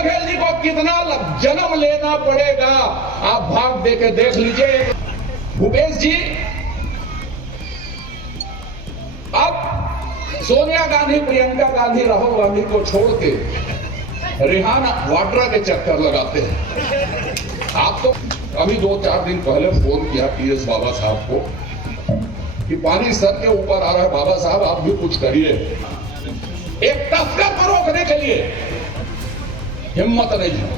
बघेल जी को कितना जन्म लेना पड़ेगा, आप भाग दे के देख लीजिए। भूपेश जी, अब सोनिया गांधी, प्रियंका गांधी, राहुल गांधी को छोड़ के रिहाना वाड्रा के चक्कर लगाते हैं। आप तो अभी 2-4 दिन पहले फोन किया टीएस बाबा साहब को कि पानी सर के ऊपर आ रहा है, बाबा साहब आप भी कुछ करिए। एक तस्कर को रोकने के लिए हिम्मत नहीं है।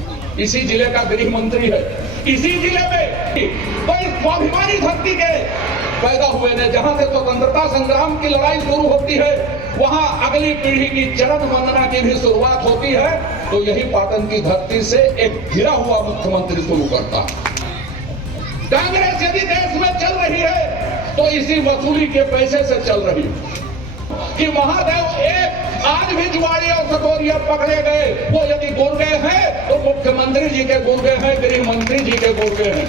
इसी जिले का गृह मंत्री है, इसी जिले में तो इस स्वाभिमानी धरती के पैदा हुए ने, जहां से स्वतंत्रता संग्राम की लड़ाई शुरू होती है, वहां अगली पीढ़ी की चरण वंदना की भी शुरुआत होती है। तो यही पाटन की धरती से एक गिरा हुआ मुख्यमंत्री शुरू करता। कांग्रेस यदि देश में चल रही है तो इसी वसूली के पैसे से चल रही कि महादेव एक आज भी जुआड़ी और सतोरिया पकड़े गए, वो यदि गुर्गे हैं तो मुख्यमंत्री जी के गुर्गे हैं, गृह मंत्री जी के गुर्गे हैं।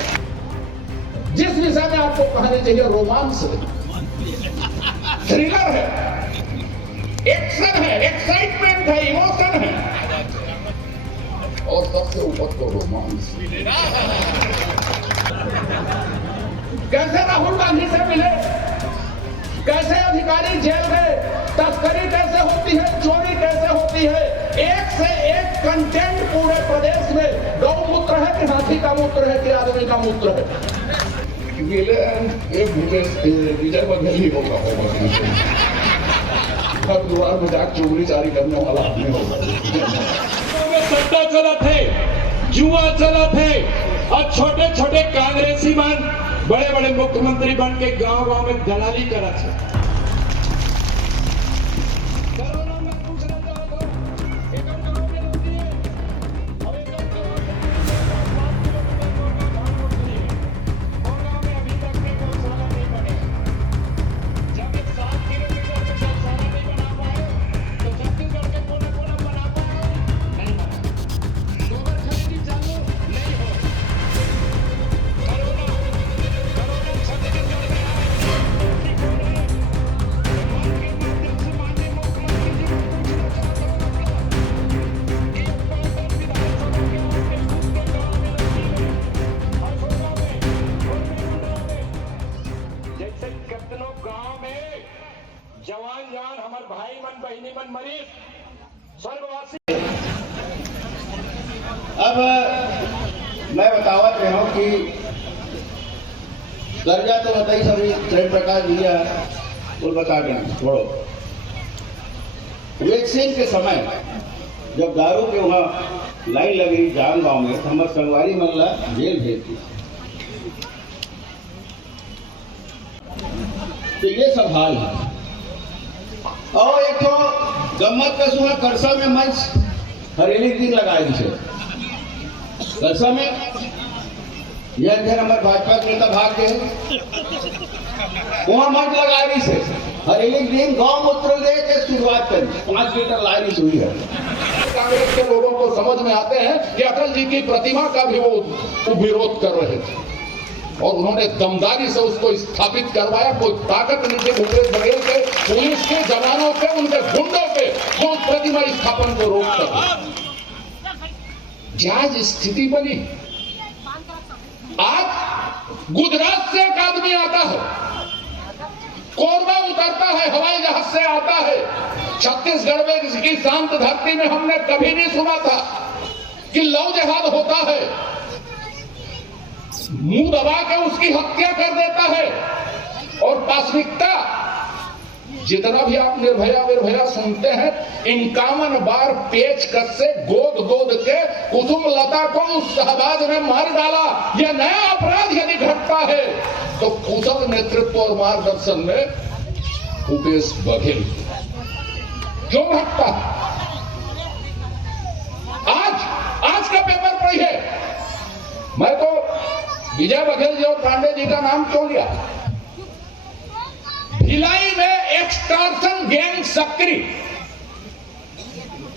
जिस विषय में आपको कहना चाहिए रोमांस है, थ्रिलर है, एक्शन है, एक्साइटमेंट है, इमोशन है, और सबसे ऊपर तो रोमांस। कैसे राहुल गांधी से मिले, कैसे अधिकारी जेल गए, तस्करी कैसे होती है, चोरी कैसे होती है, एक से एक कंटेंट पूरे प्रदेश में। गौमूत्र है कि हाथी का मूत्र है कि आदमी का मूत्र है। विजय बघेल ही होगा, हर दुआर में जाकर चुगली जारी करने वाला आदमी होगा। सट्टा चला थे, जुआ चला थे, और छोटे छोटे कांग्रेसी मान बड़े बड़े मुख्यमंत्री बन के गांव गांव में दलाली करा थे। जवान जान हमारे भाई मन बहनी मन मरीज स्वर्गवासी। अब मैं बतावत रहा हूं कि दर्जा तो बताई सभी जय प्रकाश जी वो बता दें छोड़ो। वैक्सीन के समय जब दारू के वहां लाइन लगी जाम गांव में, तो हमारे संगवारी मल्ला जेल भेज दी। तो ये सब हाल है। और एक तो गम्मत का सुहा करसा में मंच हरेली दिन लगाए थे। करसा में यह घर हमारे भाजपा के नेता भाग गए, वहां मंच लगा रही से हरेली दिन गौ मूत्र दे के शुरुआत करी, 5 लीटर लाइनिस हुई है। कांग्रेस के लोगों को समझ में आते हैं कि अटल जी की प्रतिमा का भी वो विरोध कर रहे थे, और उन्होंने दमदारी से उसको स्थापित करवाया। कोई ताकत नहीं थी भूपेश बघेल के, पुलिस के जवानों के, उनके गुंडों के, जो प्रतिमा स्थापन को रोक सके। क्या स्थिति बनी। आज गुजरात से एक आदमी आता है, कोरबा उतरता है, हवाई जहाज से आता है। छत्तीसगढ़ में इसकी शांत धरती में हमने कभी नहीं सुना था कि लव जिहाद होता है। मुंह दबा के उसकी हत्या कर देता है। और पाशविकता, जितना भी आप निर्भया सुनते हैं, 51 बार पेचकस से गोद के कुसुम लता को उस शहबाज ने मार डाला। यह नया अपराध यदि घटता है तो कुशल नेतृत्व और मार्गदर्शन में भूपेश बघेल क्यों घटता है। आज का पेपर पढ़िए। मैं तो विजय बघेल जी और पांडे जी का नाम क्यों लिया। भिलाई में एक्सटॉर्शन गैंग सक्रिय।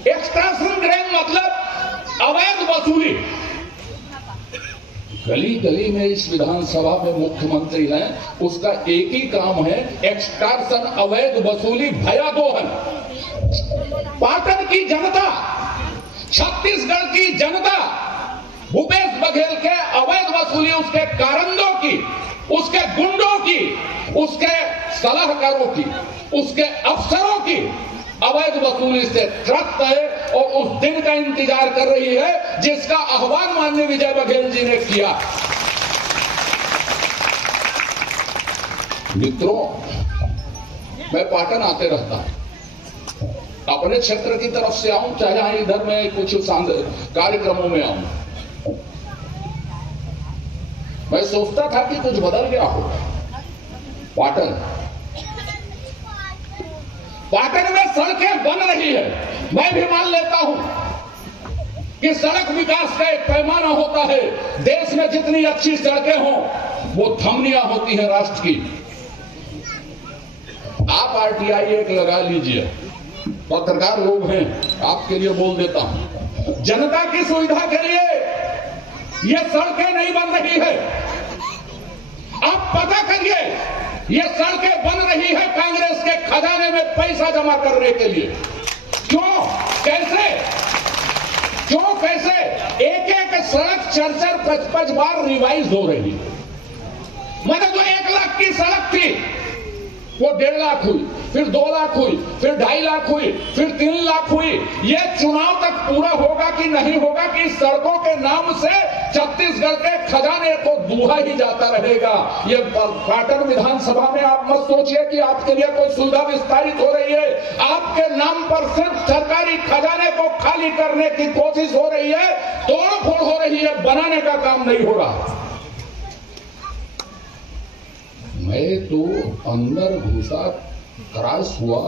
एक्सटॉर्शन गैंग मतलब अवैध वसूली। गली गली में इस विधानसभा में मुख्यमंत्री हैं, उसका एक ही काम है एक्सटॉर्शन, अवैध वसूली, भयादोहन। पाटन की जनता छत्तीसगढ़ की जनता भूपेश बघेल के अवैध वसूली, उसके कारंदों की, उसके गुंडों की, उसके सलाहकारों की, उसके अफसरों की अवैध वसूली से त्रस्त है और उस दिन का इंतजार कर रही है जिसका आह्वान माननीय विजय बघेल जी ने किया। मित्रों, मैं पाटन आते रहता हूं, अपने क्षेत्र की तरफ से आऊं चाहे इधर मैं कुछ कार्यक्रमों में आऊं, मैं सोचता था कि कुछ बदल गया होगा। पाटन में सड़कें बन रही है। मैं भी मान लेता हूं कि सड़क विकास का एक पैमाना होता है। देश में जितनी अच्छी सड़कें हों वो धमनियां होती है राष्ट्र की। आप आरटीआई एक लगा लीजिए, पत्रकार लोग हैं, आपके लिए बोल देता हूं, जनता की सुविधा के लिए ये सड़कें नहीं बन रही है। आप पता करिए, ये सड़कें बन रही है कांग्रेस के खजाने में पैसा जमा करने के लिए। क्यों, कैसे? एक एक सड़क 4-5 बार रिवाइज हो रही है। मैंने जो 1 लाख की सड़क थी वो 1.5 लाख हुई, फिर 2 लाख हुई, फिर 2.5 लाख हुई, फिर 3 लाख हुई। ये चुनाव तक पूरा होगा कि नहीं होगा कि सड़कों के नाम से छत्तीसगढ़ के खजाने को दूहा ही जाता रहेगा। ये पाटन विधानसभा में आप मत सोचिए कि आपके लिए कोई सुविधा विस्तारित हो रही है। आपके नाम पर सिर्फ सरकारी खजाने को खाली करने की कोशिश हो रही है, तोड़ फोड़ हो रही है, बनाने का काम नहीं हो रहा। मैं तो अंदर घुसा, क्रॉस हुआ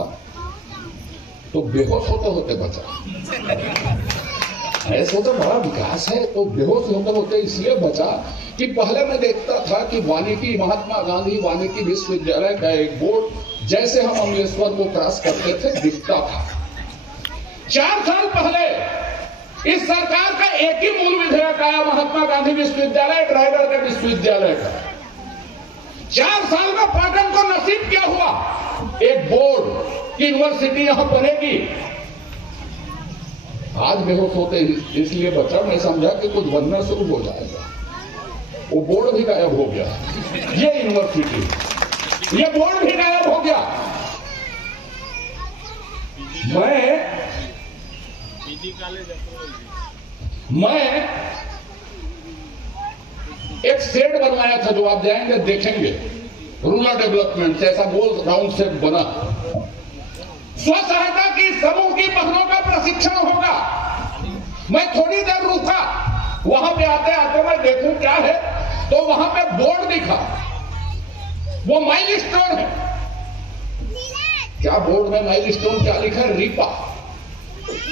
तो बेहोश होते होते बचा। ऐसा तो बड़ा विकास है, तो बेहोश होते होते इसलिए बचा कि पहले मैं देखता था कि वानिकी, महात्मा गांधी वानिकी विश्वविद्यालय का एक बोर्ड जैसे हम अमलेश्वर को क्रॉस करते थे दिखता था। 4 साल पहले इस सरकार का एक ही मूल विधेयक आया, महात्मा गांधी विश्वविद्यालय, रायगढ़ के विश्वविद्यालय का। 4 साल में पाटन को नसीब क्या हुआ? एक बोर्ड, यूनिवर्सिटी यहां बनेगी। आज बेहोश होते इसलिए बचा, मैं समझा कि कुछ बनना शुरू हो जाएगा। वो बोर्ड भी गायब हो गया, ये यूनिवर्सिटी, ये बोर्ड भी गायब हो गया। मैं एक शेड बनवाया था जो आप जाएंगे देखेंगे, रूरल डेवलपमेंट जैसा गोल राउंड शेप बना। स्व सहायता की समूह की बहनों का प्रशिक्षण होगा। मैं थोड़ी देर रुका, वहां पे आते आते मैं देखूं क्या है, तो वहां पे बोर्ड दिखा, वो माइलस्टोन है। क्या बोर्ड में माइलस्टोन क्या लिखा है? रीपा।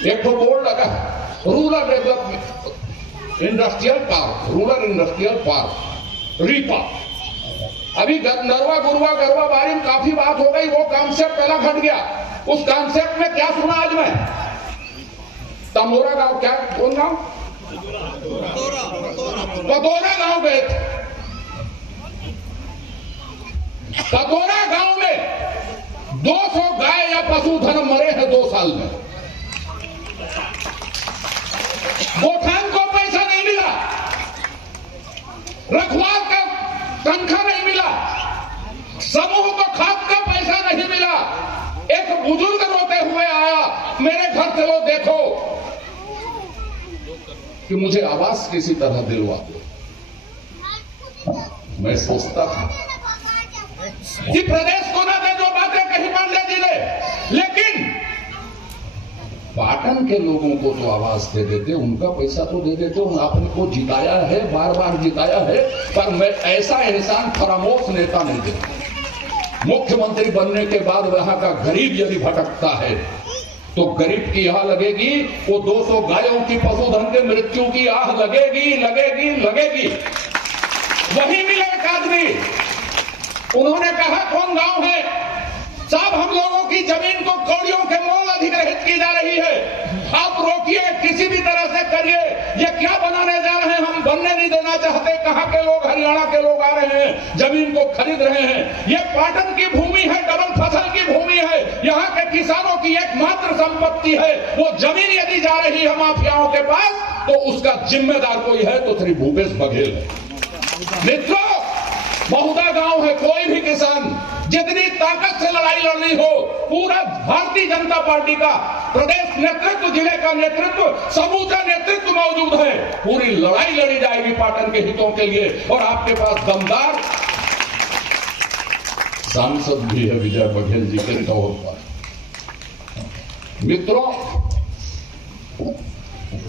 एक तो बोर्ड लगा rural development industrial park, rural industrial park, RIPA. अभी नरवा गुरवा गरवा बारी में काफी बात हो गई, वो कॉन्सेप्ट पहला घट गया। उस कॉन्सेप्ट में क्या सुना आज मैं? तमोरा गांव, क्या कौन गांव? पतोरा गांव गए थे। पतोरा गांव में 200 गाय या पशुधन मरे हैं 2 साल में। गोठान को पैसा नहीं मिला, रखवाल का तनख्वाह नहीं मिला, समूह को खाद का पैसा नहीं मिला। एक बुजुर्ग रोते हुए आया मेरे घर से, वो देखो कि मुझे आवास किसी तरह दिलवा दो। मैं सोचता था कि प्रदेश को ना दे, जो बातें कहीं पांडे जी ने, लेकिन पाटन के लोगों को तो आवाज दे देते, उनका पैसा तो दे देते। आपने को जिताया है, बार बार जिताया है, पर मैं ऐसा एहसान फरामोश नेता नहीं देता। मुख्यमंत्री बनने के बाद वहां का गरीब यदि भटकता है तो गरीब की आह लगेगी, वो 200 गायों की पशुधन के मृत्यु की आह लगेगी, लगेगी, लगेगी। वही मिले एक आदमी, उन्होंने कहा कौन गांव है साहब, हम लोगों की जमीन को कौड़ियों के मोल अधिग्रहित की जा रही है, आप रोकिए, किसी भी तरह से करिए, ये क्या बनाने जा रहे हैं हम बनने नहीं देना चाहते। कहां के लोग, हरियाणा के लोग आ रहे हैं, जमीन को खरीद रहे हैं। ये पाटन की भूमि है, डबल फसल की भूमि है, यहाँ के किसानों की एकमात्र संपत्ति है। वो जमीन यदि जा रही है माफियाओं के पास तो उसका जिम्मेदार कोई है तो श्री भूपेश बघेल है। मित्रों, बहुधा गांव है, कोई भी किसान जितनी ताकत से लड़ाई लड़नी हो, पूरा भारतीय जनता पार्टी का प्रदेश नेतृत्व, जिले का नेतृत्व, समूचा नेतृत्व मौजूद है। पूरी लड़ाई लड़ी जाएगी पाटन के हितों के लिए और आपके पास दमदार सांसद भी है विजय बघेल जी के तौर पर। मित्रों,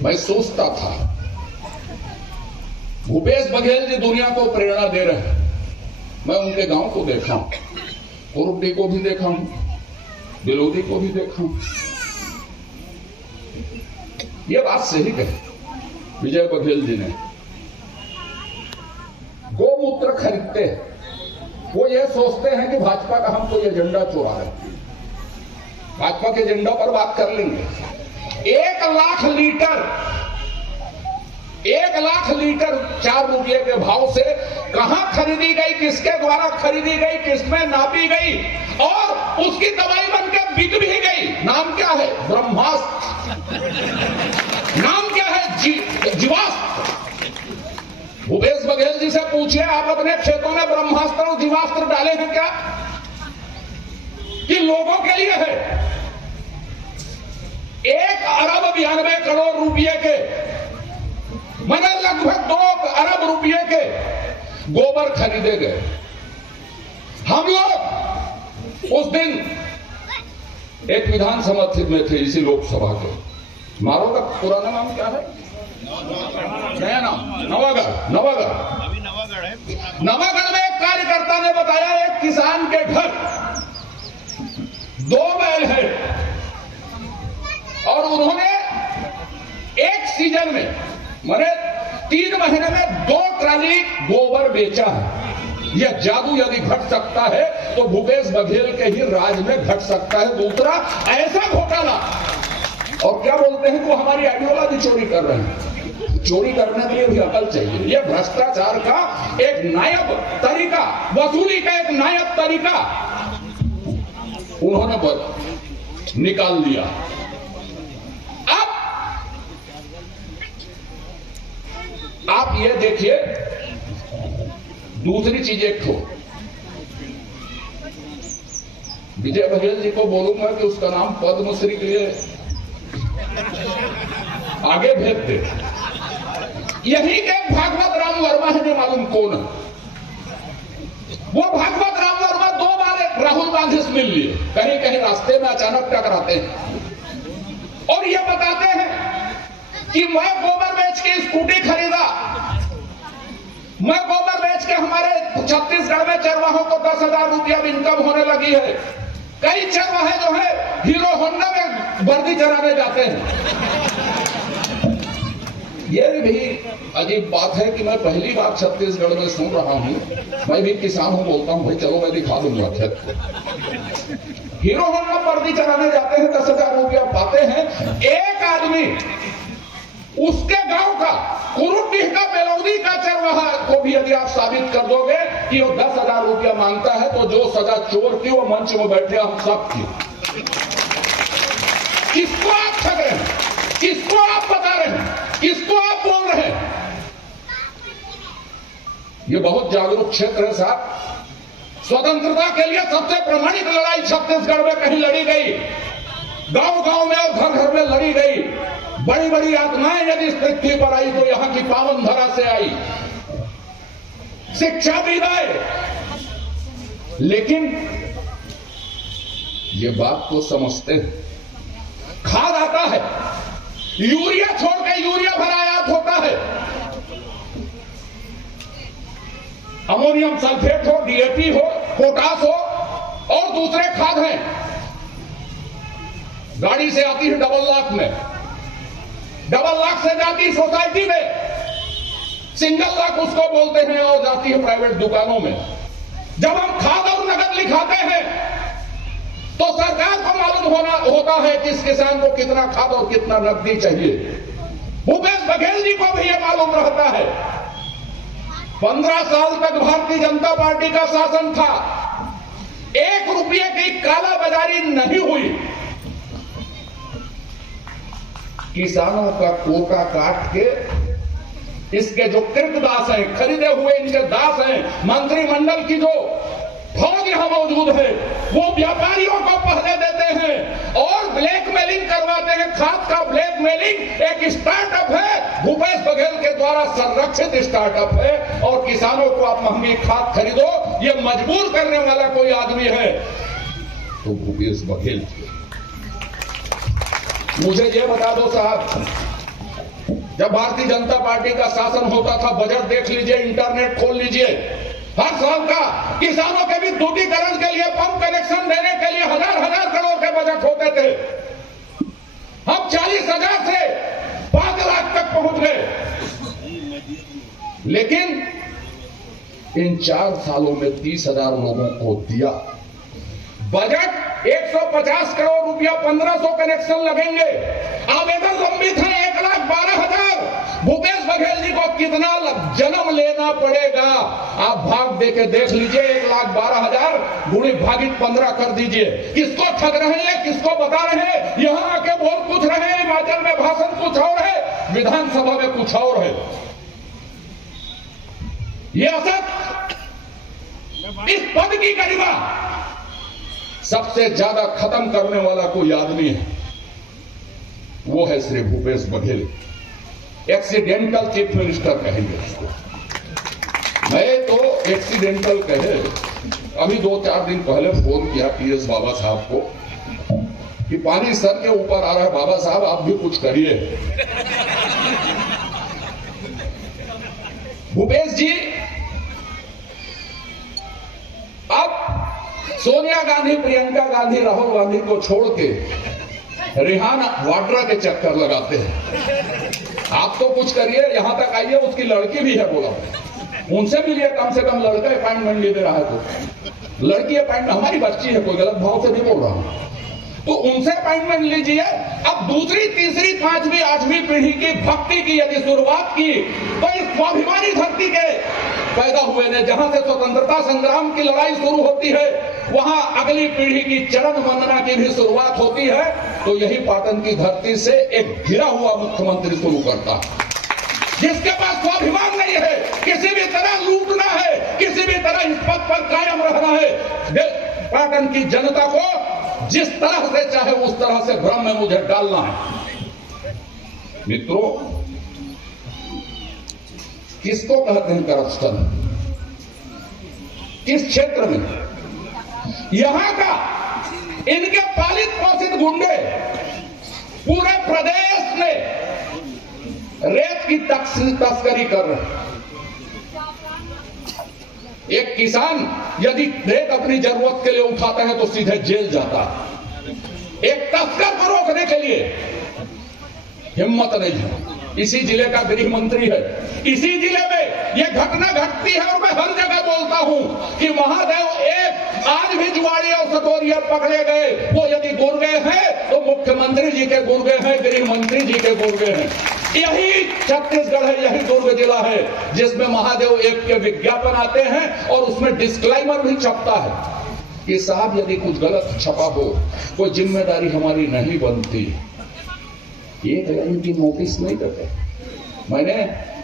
मैं सोचता था भूपेश बघेल जी दुनिया को प्रेरणा दे रहे हैं। मैं उनके गांव को देखा हूं, कुरुड्डी को भी देखा हूं, बिलोदी को भी देखा हूं। ये बात सही कही विजय बघेल जी ने। गोमूत्र खरीदते हैं, वो ये सोचते हैं कि भाजपा का हम कोई एजेंडा चुरा रहे हैं। भाजपा के एजेंडा पर बात कर लेंगे। 1 लाख लीटर 4 रुपये के भाव से कहां खरीदी गई, किसके द्वारा खरीदी गई, किसमें नापी गई और उसकी दवाई बनकर बिक भी गई। नाम क्या है? ब्रह्मास्त्र। नाम क्या है? जीवास्त्र। भूपेश बघेल जी से पूछिए, आप अपने खेतों में ब्रह्मास्त्र और जीवास्त्र डाले हैं क्या? कि लोगों के लिए है? 1 अरब 92 करोड़ रुपए के, मैंने लगभग 2 अरब रुपए के गोबर खरीदे गए। हम लोग उस दिन एक विधानसभा में थे, इसी लोकसभा के। मारो का पुराना नाम क्या है? नया नाम नवागढ़। नवागढ़ में एक कार्यकर्ता ने बताया, एक किसान के घर 2 बैल है और उन्होंने एक सीजन में, माने 3 महीने में 2 ट्राली गोबर बेचा है। यह जादू यदि घट सकता है तो भूपेश बघेल के ही राज में घट सकता है। दूसरा, ऐसा घोटाला, और क्या बोलते हैं, वो हमारी आइडियोलॉजी चोरी कर रहे हैं। चोरी करने के लिए भी अकल चाहिए। यह भ्रष्टाचार का एक नायब तरीका, वसूली का एक नायब तरीका उन्होंने निकाल लिया। आप ये देखिए, दूसरी चीज एक तो विजय बघेल जी को बोलूंगा कि उसका नाम पद्मश्री के लिए आगे भेज दे। यही के भागवत राम वर्मा है, जो मालूम कौन है। वो भागवत राम वर्मा 2 बार राहुल गांधी से मिल लिए, कहीं कहीं रास्ते में अचानक टकराते हैं और ये बताते हैं कि मैं गोबर बेच के स्कूटी खरीदा, मैं गोबर बेच के हमारे छत्तीसगढ़ में चरवाहों को 10,000 रुपया इनकम होने लगी है। कई चरवाहे जो है हीरो होंडा में वर्दी चराने जाते हैं। ये भी अजीब बात है कि मैं पहली बार छत्तीसगढ़ में सुन रहा हूं। मैं भी किसान हूं, बोलता हूं भाई चलो मैं दिखा दूंगा खेत। हीरो होंडा वर्दी चराने जाते हैं, 10,000 रुपया पाते हैं। एक आदमी उसके गांव का, कुरुड्डी का, बेलौदी का चरवाहा को भी यदि आप साबित कर दोगे कि वो 10,000 रुपया मांगता है तो जो सजा चोर की वो मंच में बैठे हम सब की। किसको आप ठग रहे हैं? किसको आप बता रहे हैं? किसको आप बोल रहे हैं? ये बहुत जागरूक क्षेत्र है साहब। स्वतंत्रता के लिए सबसे प्रमाणिक लड़ाई छत्तीसगढ़ में कहीं लड़ी गई, गांव गांव में और घर घर में लड़ी गई। बड़ी बड़ी आत्माएं यदि इस पृथ्वी पर आई तो यहां की पावन धरा से आई, शिक्षा भी गए। लेकिन ये बात को समझते हैं। खाद आता है, यूरिया छोड़ के यूरिया भरा आयात होता है, अमोनियम सल्फेट हो, डीएपी हो, पोटास हो और दूसरे खाद हैं। गाड़ी से आती है डबल लाख में, डबल लाख से जाती सोसाइटी में, सिंगल लाख उसको बोलते हैं और जाती है प्राइवेट दुकानों में। जब हम खाद और नगद लिखाते हैं तो सरकार को मालूम होता है कि इस किसान को कितना खाद और कितना नकदी चाहिए। भूपेश बघेल जी को भी यह मालूम रहता है। 15 साल तक भारतीय जनता पार्टी का शासन था, 1 रुपये की कालाबाजारी नहीं हुई। किसानों का कोटा काट के इसके जो कृतदास हैं, खरीदे हुए इनके दास हैं, मंत्रिमंडल की जो फौज यहां मौजूद है, वो व्यापारियों को पहले देते हैं और ब्लैकमेलिंग करवाते हैं। खाद का ब्लैकमेलिंग एक स्टार्टअप है, भूपेश बघेल के द्वारा संरक्षित स्टार्टअप है, और किसानों को आप महंगी खाद खरीदो ये मजबूर करने वाला कोई आदमी है तो भूपेश बघेल। मुझे ये बता दो साहब, जब भारतीय जनता पार्टी का शासन होता था, बजट देख लीजिए, इंटरनेट खोल लीजिए, हर साल का किसानों के विद्युतीकरण के लिए, पंप कनेक्शन देने के लिए हजार करोड़ के बजट होते थे। हम 40,000 से 5 लाख तक पहुंच गए, लेकिन इन 4 सालों में 30,000 लोगों को दिया बजट। 150 करोड़ रुपया, 1500 कनेक्शन लगेंगे। आवेदन लंबित है 1,12,000। भूपेश बघेल जी को कितना जन्म लेना पड़ेगा आप भाग दे के देख लीजिए। 1,12,000 गुणी भागित 15 कर दीजिए। किसको ठग रहे हैं, किसको बता रहे हैं? यहां आके बोल कुछ रहे हैं, हिमाचल में भाषण कुछ और है, विधानसभा में कुछ और है। ये असत, इस पद की गरिमा सबसे ज्यादा खत्म करने वाला कोई आदमी है, वो है Shri Bhupesh Baghel. Accidental chief minister कहेंगे उसको, मैं तो एक्सीडेंटल कहे। अभी 2-4 दिन पहले फोन किया टीएस बाबा साहब को कि पानी सर के ऊपर आ रहा है, बाबा साहब आप भी कुछ करिए। भूपेश जी, अब सोनिया गांधी, प्रियंका गांधी, राहुल गांधी को छोड़ के रिहाना वाड्रा के चक्कर लगाते हैं। आप तो कुछ करिए, यहां तक आइए, उसकी लड़की भी है, बोला उनसे मिलिए, कम से कम लड़का अपॉइंटमेंट ले दे रहा है तो लड़की अपॉइंटमेंट, हमारी बच्ची है, कोई गलत भाव से नहीं बोल रहा हूं, तो उनसे अपॉइंटमेंट लीजिए। अब दूसरी, तीसरी, 5वीं, 8वीं पीढ़ी की भक्ति की यदि शुरुआत की तो इस स्वाभिमानी धरती के पैदा हुए ने, जहां से स्वतंत्रता संग्राम की लड़ाई शुरू होती है, वहां अगली पीढ़ी की चरण वंदना की भी शुरुआत होती है। तो यही पाटन की धरती से एक गिरा हुआ मुख्यमंत्री शुरू करता, जिसके पास स्वाभिमान नहीं है, किसी भी तरह लूटना है, किसी भी तरह इस पद पर कायम रहना है। पाटन की जनता को जिस तरह से चाहे उस तरह से भ्रम में मुझे डालना है। मित्रों, किसको कहते हैं करप्शन? किस क्षेत्र में? यहां का इनके पालित पोषित गुंडे पूरे प्रदेश में रेत की तस्करी कर रहे हैं। एक किसान यदि रेत अपनी जरूरत के लिए उठाता है तो सीधे जेल जाता है। एक तस्कर को रोकने के लिए हिम्मत नहीं है। इसी जिले का गृह मंत्री है, इसी जिले में यह घटना घटती है और मैं हर जगह बोलता हूं कि महादेव एक आज भी जुआड़ी और सतोरिया पकड़े गए, वो यदि गुर्गे हैं तो मुख्यमंत्री जी के गुर्गे हैं, गृह मंत्री जी के गुर्गे हैं। यही छत्तीसगढ़ है, यही दुर्ग जिला है जिसमें महादेव एक के विज्ञापन आते हैं और उसमें डिस्क्लेमर भी छपता है कि साहब यदि कुछ गलत छपा हो कोई जिम्मेदारी हमारी नहीं बनती। एक लाइन की नोटिस नहीं देते। मैंने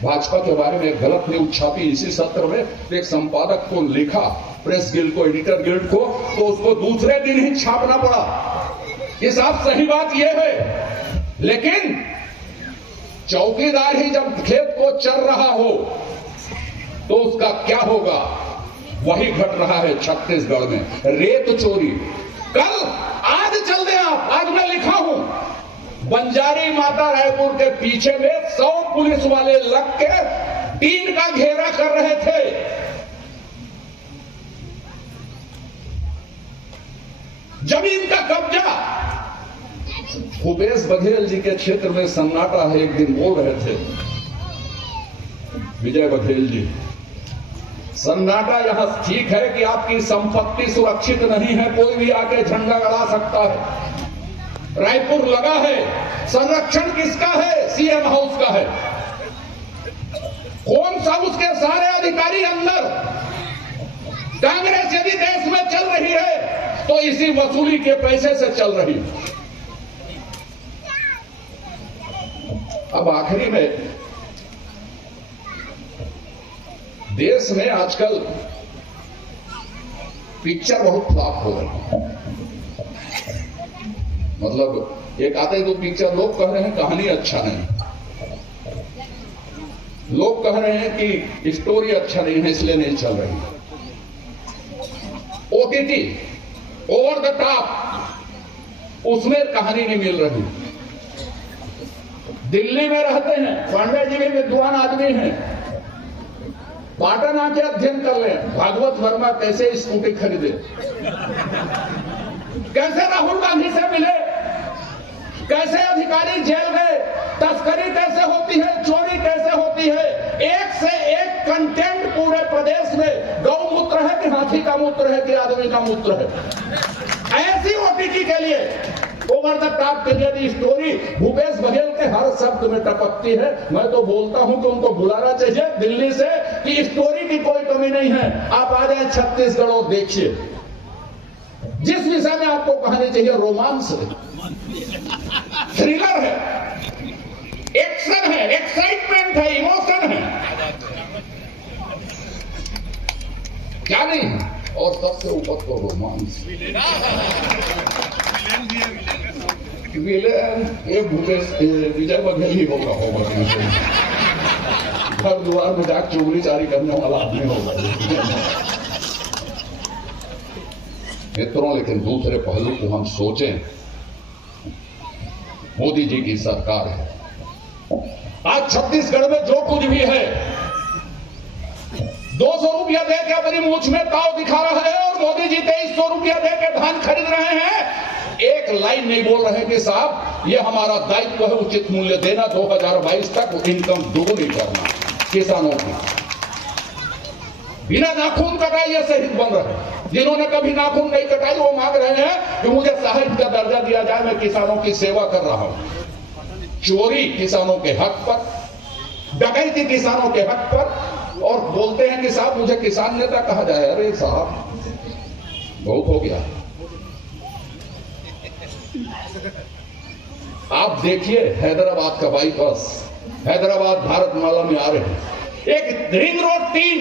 भाजपा के बारे में एक गलत न्यूज छापी इसी सत्र में, तो एक संपादक को लिखा, प्रेस गिल्ड को, एडिटर गिल्ड को, तो उसको दूसरे दिन ही छापना पड़ा। ये साफ सही बात यह है, लेकिन चौकीदार ही जब खेत को चर रहा हो तो उसका क्या होगा? वही घट रहा है छत्तीसगढ़ में, रेत चोरी। कल आज चल दें आप, आज मैं लिखा हूं बंजारी माता रायपुर के पीछे में 100 पुलिस वाले लग के टीन का घेरा कर रहे थे। जमीन का कब्जा भूपेश बघेल जी के क्षेत्र में सन्नाटा है। एक दिन बोल रहे थे विजय बघेल जी, सन्नाटा यहां ठीक है कि आपकी संपत्ति सुरक्षित नहीं है, कोई भी आके झंडा गड़ा सकता है। रायपुर लगा है, संरक्षण किसका है? सीएम हाउस का है। कौन सब उसके सारे अधिकारी अंदर। कांग्रेस यदि देश में चल रही है तो इसी वसूली के पैसे से चल रही है। अब आखिरी में, देश में आजकल पिक्चर बहुत फ्लॉप हो रही है। मतलब एक आते दो पिक्चर लोग कह रहे हैं कहानी अच्छा नहीं, लोग कह रहे हैं कि स्टोरी अच्छा नहीं है इसलिए नहीं चल रही। ओटीटी, ओवर द टॉप, उसमें कहानी नहीं मिल रही। दिल्ली में रहते हैं, पांडे जी भी विद्वान आदमी हैं, पाटन आके अध्ययन कर लें भागवत वर्मा कैसे स्कूटी खरीदे, कैसे राहुल गांधी से मिले, कैसे अधिकारी जेल गए, तस्करी कैसे होती है, चोरी कैसे होती है। एक से एक कंटेंट पूरे प्रदेश में, गौमूत्र है कि हाथी का मूत्र है कि आदमी का मूत्र है। ऐसी ओटीटी के लिए, ओवर द टॉप के लिए स्टोरी भूपेश बघेल के हर शब्द में टपकती है। मैं तो बोलता हूं कि उनको बुलाना चाहिए दिल्ली से कि स्टोरी की कोई कमी नहीं है, आप आ जाए छत्तीसगढ़ और देखिए। जिस विषय में आपको कहानी चाहिए, रोमांस है, थ्रिलर है, एक्शन है, एक्साइटमेंट है, इमोशन है, क्या नहीं है। और सबसे ऊपर तो रोमांस। विलेन ये भूपेश विजय बघेल ही होगा घर द्वार में जाकर चुगली जारी करने वाला आदमी होगा मित्रों। लेकिन दूसरे पहलू को हम सोचें, मोदी जी की सरकार है, आज छत्तीसगढ़ में जो कुछ भी है 200 रुपया दे के अपनी मूछ में ताव दिखा रहा है और मोदी जी 2300 रुपया दे के धान खरीद रहे हैं। एक लाइन नहीं बोल रहे कि साहब ये हमारा दायित्व है उचित मूल्य देना, 2022 तक इनकम दोगुनी करना किसानों की। बिना नाखून कटाई ये शहीद बन रहे हैं। जिन्होंने कभी नाखून नहीं कटाई वो मांग रहे हैं कि मुझे शहीद का दर्जा दिया जाए, मैं किसानों की सेवा कर रहा हूं। चोरी किसानों के हक पर, डकैती किसानों के हक पर, और बोलते हैं कि साहब मुझे किसान नेता कहा जाए। अरे साहब बहुत हो गया। आप देखिए हैदराबाद का बाईपास, हैदराबाद भारतमाला में आ रहे हैं। एक रिंग रोड 3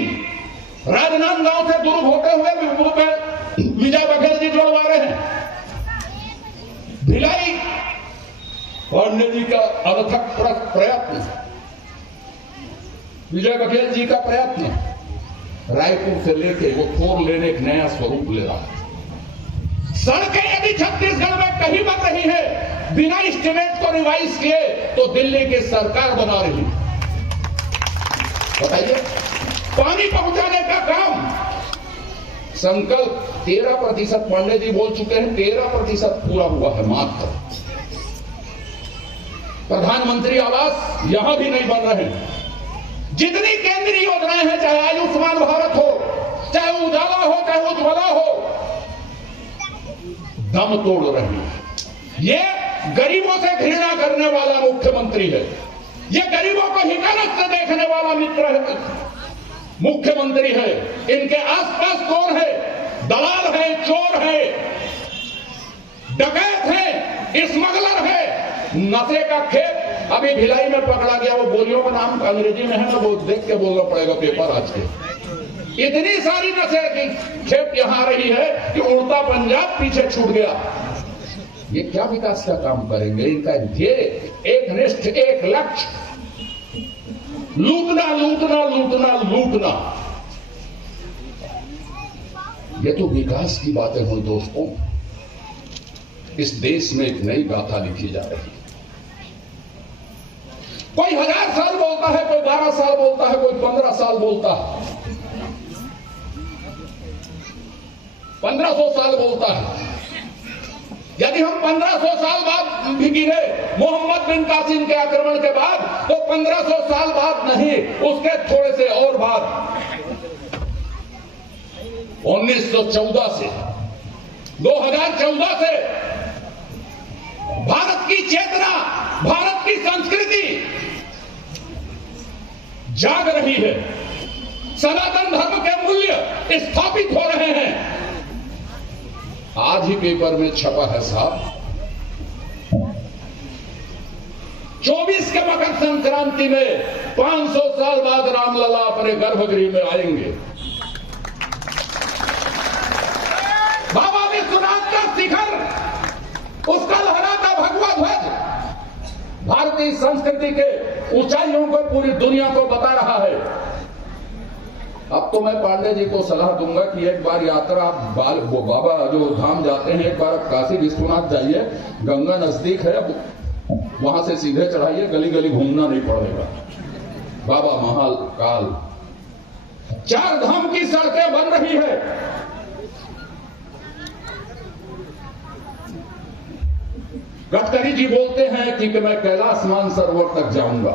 राजनांदगांव से दुर्ग होते हुए विजय बघेल जी जोड़वा रहे हैं। भिलाई पांडे जी का अनथक प्रयत्न, विजय बघेल जी का प्रयत्न, रायपुर से लेके वो 4 लेन एक नया स्वरूप ले रहा है। सड़कें यदि छत्तीसगढ़ में कहीं बन रही है बिना एस्टीमेट को रिवाइज किए तो दिल्ली की सरकार बना रही है। बताइए, पानी पहुंचाने का काम संकल्प 13% पांडे जी बोल चुके हैं, 13% पूरा हुआ है मात्र। प्रधानमंत्री आवास यहां भी नहीं बन रहे हैं। जितनी केंद्रीय योजनाएं हैं, चाहे आयुष्मान भारत हो, चाहे उजाला हो, चाहे उज्ज्वला हो, दम तोड़ रहे हैं। ये गरीबों से घृणा करने वाला मुख्यमंत्री है, ये गरीबों को हिकारत से देखने वाला मित्र है, मुख्यमंत्री है। इनके आसपास कौन है? दलाल है, चोर है, डकैत है, स्मगलर है, नशे का खेत। अभी भिलाई में पकड़ा गया, वो गोलियों का नाम अंग्रेजी में है ना, वो देख के बोलना पड़ेगा पेपर आज के। इतनी सारी नशे की खेप यहां आ रही है कि उड़ता पंजाब पीछे छूट गया। ये क्या विकास का काम करेंगे? इनका एक निष्ठ, एक लक्ष्य, लूटना लूटना लूटना लूटना। ये तो विकास की बातें हुई दोस्तों। इस देश में एक नई गाथा लिखी जा रही है। कोई 1000 साल बोलता है, कोई 12 साल बोलता है, कोई 15 साल बोलता है, 1500 साल बोलता है। यदि हम 1500 साल बाद भी गिरे मोहम्मद बिन कासिम के आक्रमण के बाद, तो 1500 साल बाद नहीं, उसके थोड़े से और बाद 1914 से 2014 से भारत की चेतना, भारत की संस्कृति जाग रही है। सनातन धर्म के मूल्य स्थापित हो रहे हैं। आज ही पेपर में छपा है साहब, 24 के मकर संक्रांति में 500 साल बाद रामलला अपने गर्भगृह में आएंगे। बाबा विश्वनाथ का शिखर, उसका लहराता भगवा ध्वज भारतीय संस्कृति के ऊंचाइयों को पूरी दुनिया को बता रहा है। अब तो मैं पांडे जी को सलाह दूंगा कि एक बार यात्रा आप बाबा जो धाम जाते हैं, एक बार काशी विश्वनाथ जाइए, गंगा नजदीक है, अब वहां से सीधे चढ़ाइए, गली गली घूमना नहीं पड़ेगा। बाबा महाल काल 4 धाम की सड़कें बन रही है। गडकरी जी बोलते हैं कि मैं कैलाश मानसरोवर तक जाऊंगा।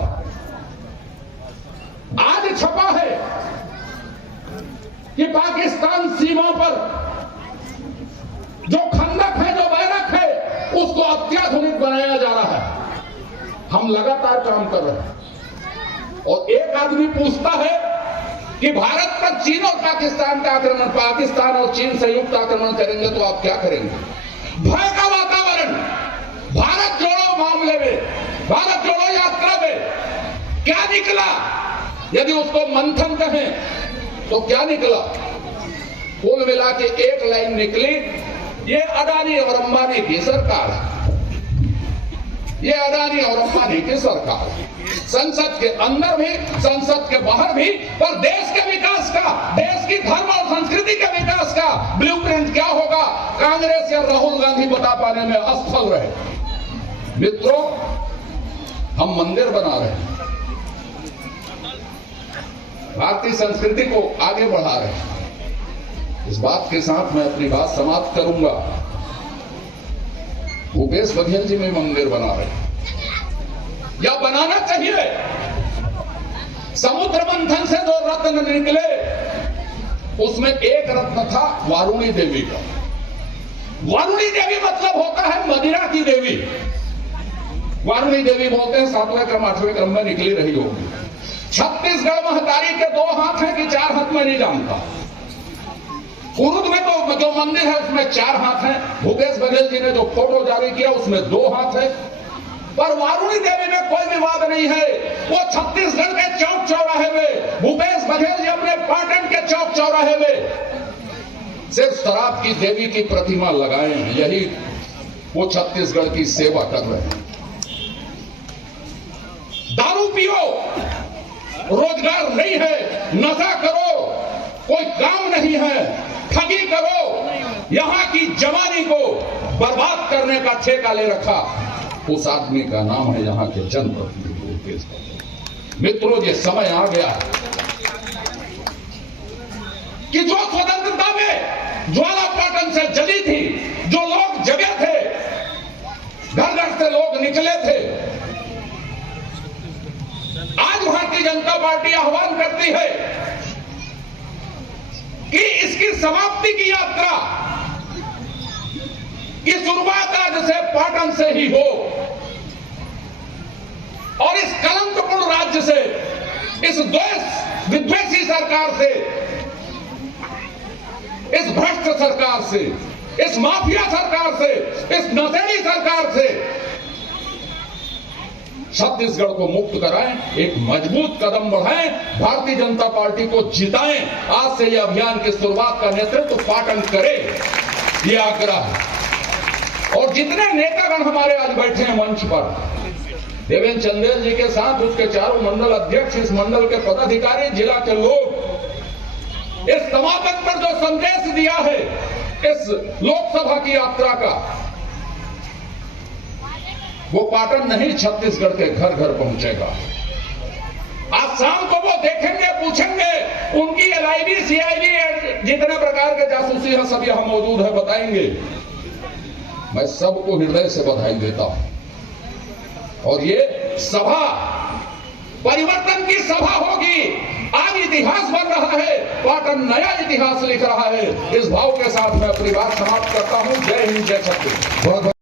आज छपा है कि पाकिस्तान सीमा पर जो खंदक है, जो बैरक है, उसको अत्याधुनिक बनाया जा रहा है। हम लगातार काम कर रहे हैं। और एक आदमी पूछता है कि भारत पर चीन और पाकिस्तान का आक्रमण, पाकिस्तान और चीन संयुक्त आक्रमण करेंगे तो आप क्या करेंगे? भय का वातावरण। भारत जोड़ो मामले में, भारत जोड़ो यात्रा में क्या निकला? यदि उसको मंथन कहें तो क्या निकला? कुल मिला के एक लाइन निकली, ये अडानी और अंबानी की सरकार है, ये अडानी और अंबानी की सरकार है। संसद के अंदर भी, संसद के बाहर भी, पर देश के विकास का, देश की धर्म और संस्कृति के विकास का ब्लूप्रिंट क्या होगा, कांग्रेस या राहुल गांधी बता पाने में असफल रहे। मित्रों, हम मंदिर बना रहे हैं, भारतीय संस्कृति को आगे बढ़ा रहे हैं। इस बात के साथ मैं अपनी बात समाप्त करूंगा। भूपेश बघेल जी में मंदिर बना रहे हैं, या बनाना चाहिए। समुद्र मंथन से जो रत्न निकले, उसमें एक रत्न था वारुणी देवी का। वारुणी देवी मतलब होता है मदिरा की देवी। वारुणी देवी बोलते हैं 7वें क्रम 8वें क्रम में निकली रही होगी। छत्तीसगढ़ महतारी के 2 हाथ हैं कि 4 हाथ, में नहीं जानता। कुरुद में तो जो मंदिर है उसमें 4 हाथ हैं। भूपेश बघेल जी ने जो फोटो जारी किया उसमें 2 हाथ है। पर वारुणी देवी में कोई विवाद नहीं है। वो छत्तीसगढ़ के चौक चौराहे में, भूपेश बघेल जी अपने पाटन के चौक चौराहे में सिर्फ शराब की देवी की प्रतिमा लगाए हैं। यही वो छत्तीसगढ़ की सेवा कर रहे हैं। दारू पियो, रोजगार नहीं है, नशा करो, कोई काम नहीं है, ठगी करो, यहां की जवानी को बर्बाद करने का ठेका ले रखा, उस आदमी का नाम है यहां के जनप्रतिनिधि। मित्रों, ये समय आ गया है कि जो स्वतंत्रता में ज्वाला पाटन से जली थी, जो लोग जगे थे, घर घर से लोग निकले थे, आज भारतीय जनता पार्टी आह्वान करती है कि इसकी समाप्ति की यात्रा की शुरुआत आज से पाटन से ही हो और इस कलंकपूर्ण राज्य से, इस द्वेष विद्वेषी सरकार से, इस भ्रष्ट सरकार से, इस माफिया सरकार से, इस नशेड़ी सरकार से छत्तीसगढ़ को मुक्त कराएं, एक मजबूत कदम बढ़ाएं, भारतीय जनता पार्टी को जिताएं। आज से यह अभियान की शुरुआत का नेतृत्व तो पाटन करे, यह आग्रह है। और जितने नेतागण हमारे आज बैठे हैं मंच पर, देवेंद्र चंदेल जी के साथ उसके चारों मंडल अध्यक्ष, इस मंडल के पदाधिकारी, जिला के लोग, इस समापन पर जो संदेश दिया है इस लोकसभा की यात्रा का, वो पाटन नहीं छत्तीसगढ़ के घर घर पहुंचेगा। आज शाम को वो देखेंगे, पूछेंगे, उनकी एलआईडी, सीआईडी, जितने प्रकार के जासूसी है सब यहां मौजूद है, बताएंगे। मैं सबको हृदय से बधाई देता हूं। और ये सभा परिवर्तन की सभा होगी। आज इतिहास बन रहा है, पाटन नया इतिहास लिख रहा है। इस भाव के साथ मैं अपनी बात समाप्त करता हूं। जय हिंद, जय छत्तीसगढ़।